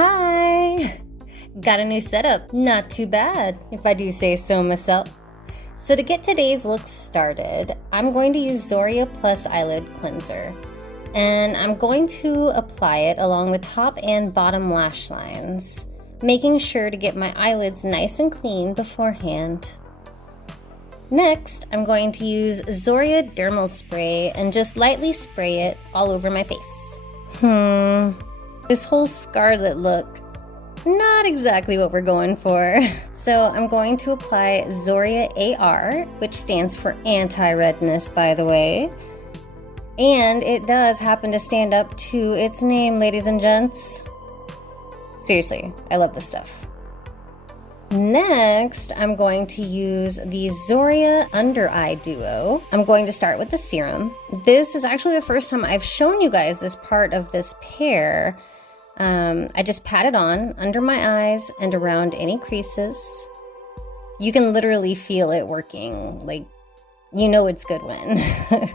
Hi! Got a new setup, not too bad, if I do say so myself. So to get today's look started, I'm going to use Zoria Plus Eyelid Cleanser. And I'm going to apply it along the top and bottom lash lines, making sure to get my eyelids nice and clean beforehand. Next, I'm going to use Zoria Dermal Spray and just lightly spray it all over my face. This whole Scarlet look, not exactly what we're going for. So I'm going to apply Zoria AR, which stands for Anti-Redness, by the way. And it does happen to stand up to its name, ladies and gents. Seriously, I love this stuff. Next, I'm going to use the Zoria Under Eye Duo. I'm going to start with the serum. This is actually the first time I've shown you guys this part of this pair. I just pat it on under my eyes and around any creases. You can literally feel it working, like, you know it's good when.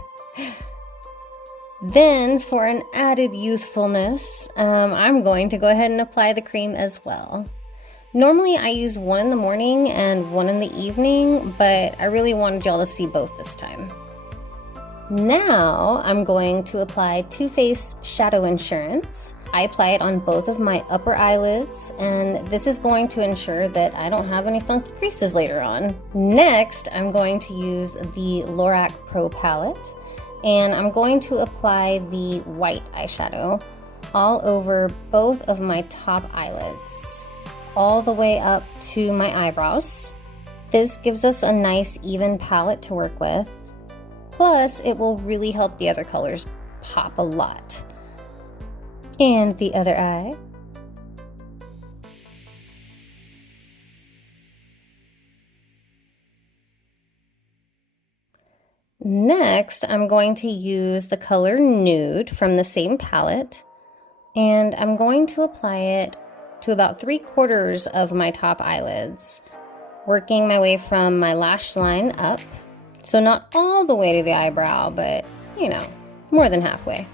Then, for an added youthfulness, I'm going to go ahead and apply the cream as well. Normally I use one in the morning and one in the evening, but I really wanted y'all to see both this time. Now I'm going to apply Too Faced Shadow Insurance. I apply it on both of my upper eyelids, and this is going to ensure that I don't have any funky creases later on. Next, I'm going to use the Lorac Pro palette, and I'm going to apply the white eyeshadow all over both of my top eyelids, all the way up to my eyebrows. This gives us a nice even palette to work with. Plus, it will really help the other colors pop a lot. And the other eye. Next, I'm going to use the color Nude from the same palette, and I'm going to apply it to about 3/4 of my top eyelids, working my way from my lash line up. So not all the way to the eyebrow, but you know, more than halfway.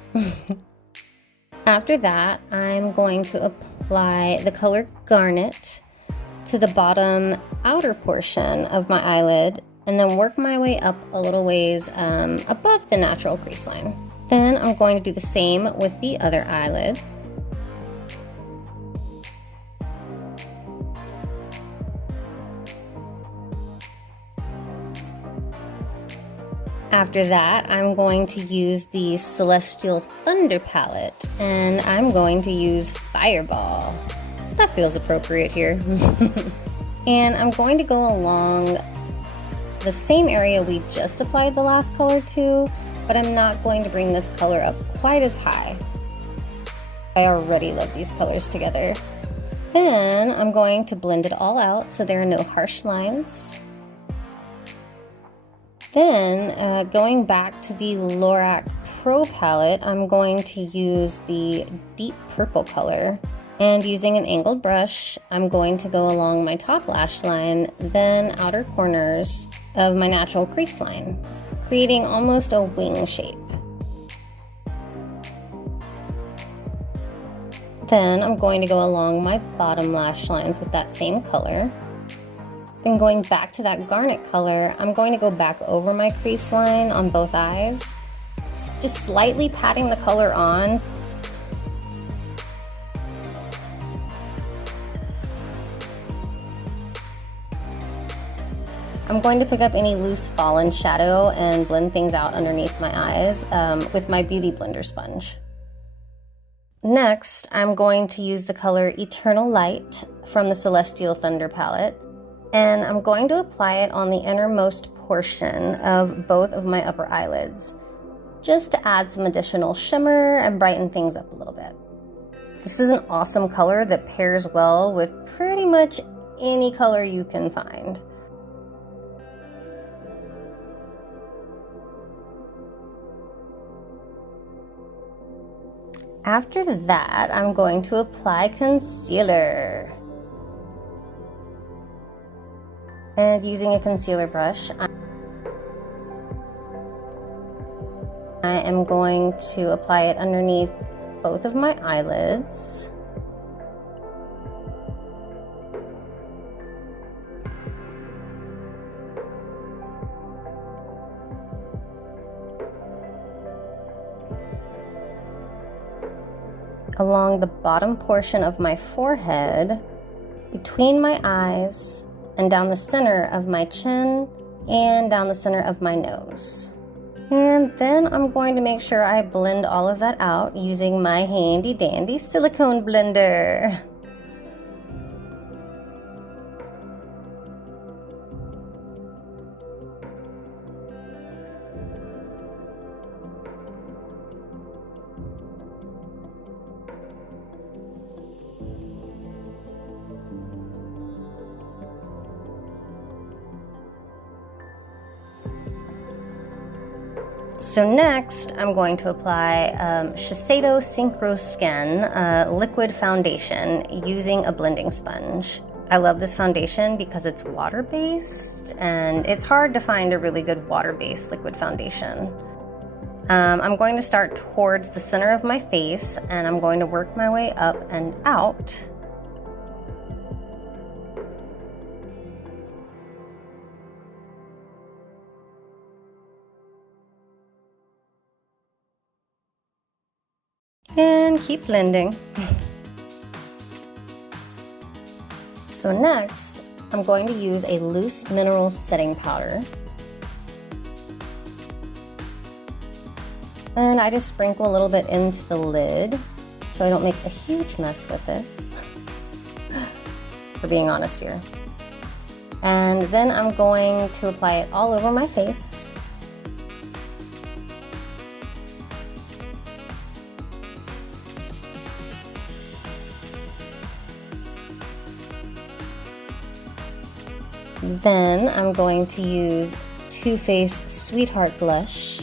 After that, I'm going to apply the color Garnet to the bottom outer portion of my eyelid, and then work my way up a little ways above the natural crease line. Then I'm going to do the same with the other eyelid. After that, I'm going to use the Celestial Thunder palette, and I'm going to use Fireball. That feels appropriate here. And I'm going to go along the same area we just applied the last color to, but I'm not going to bring this color up quite as high. I already love these colors together. Then I'm going to blend it all out so there are no harsh lines. Then, going back to the Lorac Pro palette, I'm going to use the deep purple color. And using an angled brush, I'm going to go along my top lash line, then outer corners of my natural crease line, creating almost a wing shape. Then I'm going to go along my bottom lash lines with that same color. Then going back to that garnet color, I'm going to go back over my crease line on both eyes, just slightly patting the color on. I'm going to pick up any loose fallen shadow and blend things out underneath my eyes with my Beauty Blender sponge. Next, I'm going to use the color Eternal Light from the Celestial Thunder palette. And I'm going to apply it on the innermost portion of both of my upper eyelids, just to add some additional shimmer and brighten things up a little bit. This is an awesome color that pairs well with pretty much any color you can find. After that, I'm going to apply concealer. And using a concealer brush, I am going to apply it underneath both of my eyelids. along the bottom portion of my forehead, between my eyes, and down the center of my chin, and down the center of my nose. And then I'm going to make sure I blend all of that out using my handy dandy silicone blender. So next, I'm going to apply Shiseido Synchro-Skin liquid foundation using a blending sponge. I love this foundation because it's water-based, and it's hard to find a really good water-based liquid foundation. I'm going to start towards the center of my face, and I'm going to work my way up and out. And keep blending. So next, I'm going to use a loose mineral setting powder. And I just sprinkle a little bit into the lid so I don't make a huge mess with it, for being honest here. And then I'm going to apply it all over my face. Then I'm going to use Too Faced Sweetheart Blush,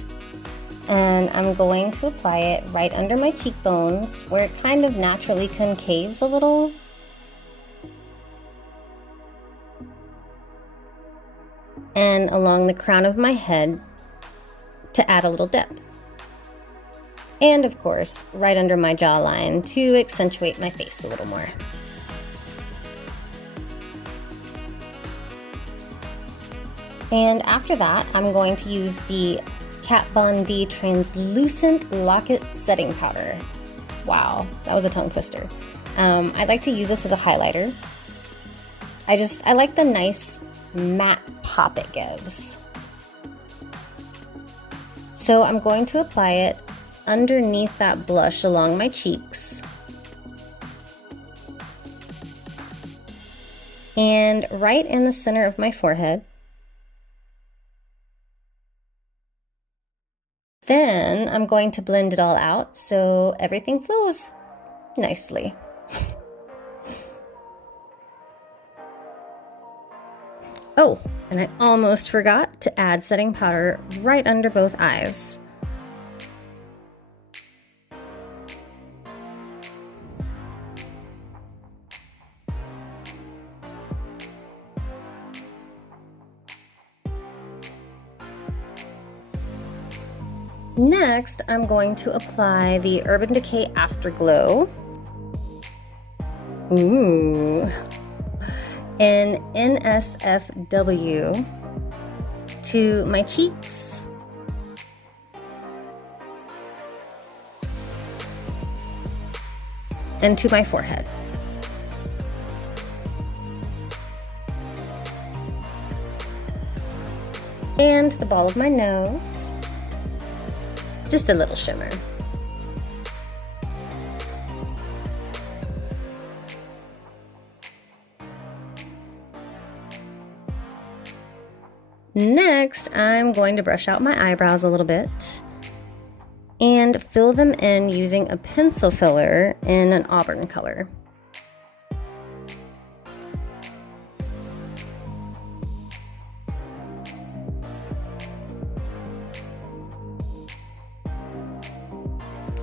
and I'm going to apply it right under my cheekbones where it kind of naturally concaves a little. And along the crown of my head to add a little depth. And of course, right under my jawline to accentuate my face a little more. And after that, I'm going to use the Kat Von D Translucent Locket Setting Powder. Wow, that was a tongue twister. I like to use this as a highlighter. I like the nice matte pop it gives. So I'm going to apply it underneath that blush along my cheeks. And right in the center of my forehead. Then I'm going to blend it all out so everything flows nicely. Oh, and I almost forgot to add setting powder right under both eyes. Next, I'm going to apply the Urban Decay Afterglow. Ooh. In NSFW to my cheeks. And to my forehead. And the ball of my nose. Just a little shimmer. Next, I'm going to brush out my eyebrows a little bit and fill them in using a pencil filler in an auburn color.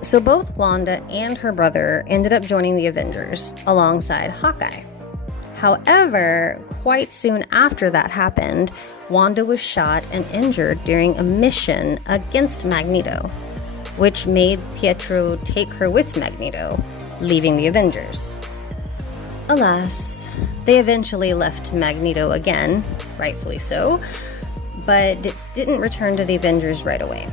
So both Wanda and her brother ended up joining the Avengers alongside Hawkeye. However, quite soon after that happened, Wanda was shot and injured during a mission against Magneto, which made Pietro take her with Magneto, leaving the Avengers. Alas, they eventually left Magneto again, rightfully so, but didn't return to the Avengers right away.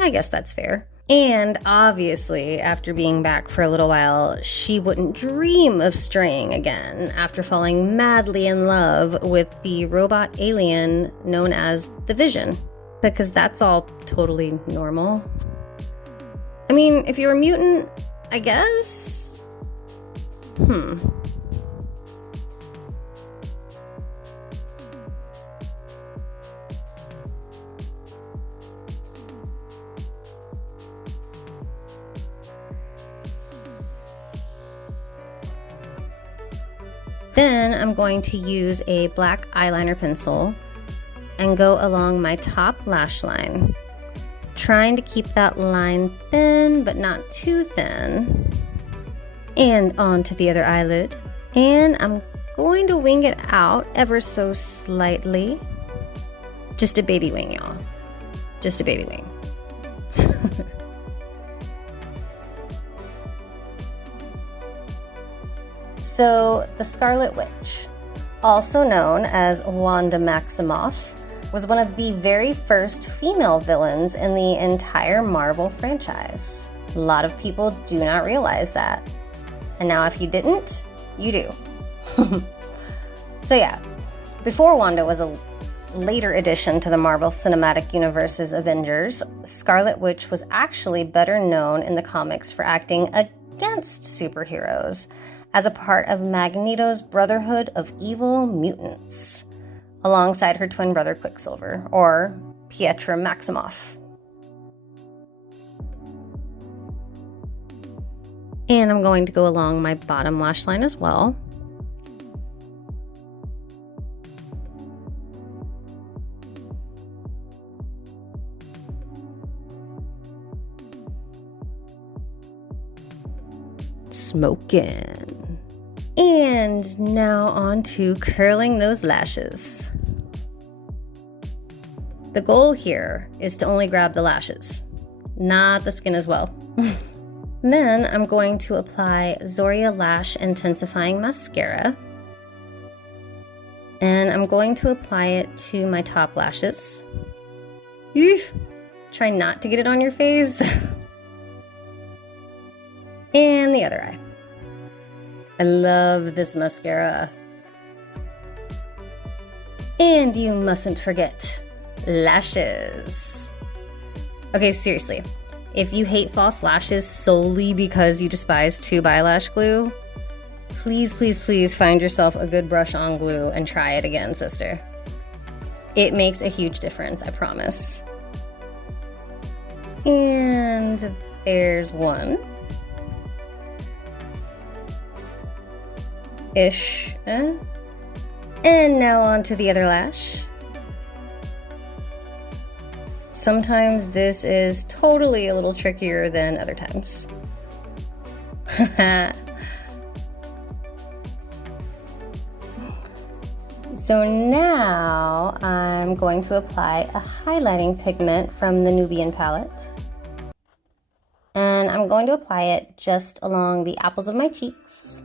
I guess that's fair. And obviously, after being back for a little while, she wouldn't dream of straying again after falling madly in love with the robot alien known as the Vision. Because that's all totally normal. I mean, if you're a mutant, I guess? Then I'm going to use a black eyeliner pencil and go along my top lash line, trying to keep that line thin but not too thin. And onto the other eyelid. And I'm going to wing it out ever so slightly. Just a baby wing, y'all. Just a baby wing. So, the Scarlet Witch, also known as Wanda Maximoff, was one of the very first female villains in the entire Marvel franchise. A lot of people do not realize that. And now if you didn't, you do. So yeah, before Wanda was a later addition to the Marvel Cinematic Universe's Avengers, Scarlet Witch was actually better known in the comics for acting against superheroes as a part of Magneto's Brotherhood of Evil Mutants, alongside her twin brother Quicksilver, or Pietro Maximoff. And I'm going to go along my bottom lash line as well. Smoking. And now on to curling those lashes. The goal here is to only grab the lashes, not the skin as well. Then I'm going to apply Zoria Lash Intensifying Mascara. And I'm going to apply it to my top lashes. Eesh. Try not to get it on your face. And the other eye. I love this mascara. And you mustn't forget lashes. Okay, seriously. If you hate false lashes solely because you despise tube eyelash glue, please, please, please find yourself a good brush-on glue and try it again, sister. It makes a huge difference, I promise. And there's one. Ish. And now on to the other lash. Sometimes this is totally a little trickier than other times. So now I'm going to apply a highlighting pigment from the Nubian palette. And I'm going to apply it just along the apples of my cheeks.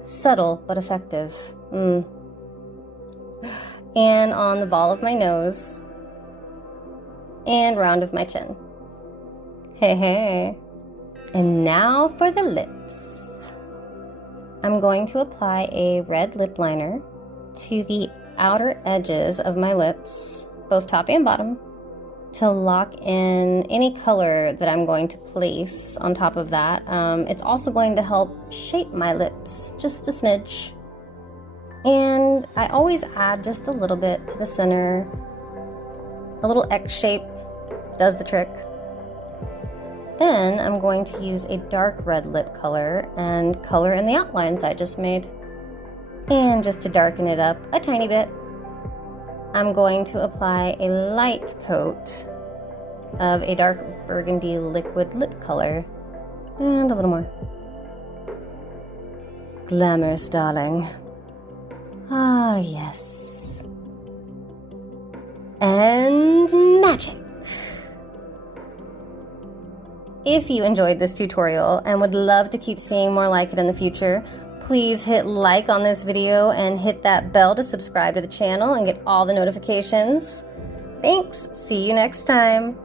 Subtle but effective. And on the ball of my nose. And round of my chin. Hey, hey. And now for the lips. I'm going to apply a red lip liner to the outer edges of my lips, both top and bottom, to lock in any color that I'm going to place on top of that. It's also going to help shape my lips just a smidge. And I always add just a little bit to the center. A little X shape does the trick. Then I'm going to use a dark red lip color and color in the outlines I just made. And just to darken it up a tiny bit, I'm going to apply a light coat of a dark burgundy liquid lip color. And a little more. Glamorous, darling. Ah, yes. And magic. If you enjoyed this tutorial and would love to keep seeing more like it in the future, please hit like on this video and hit that bell to subscribe to the channel and get all the notifications. Thanks. See you next time.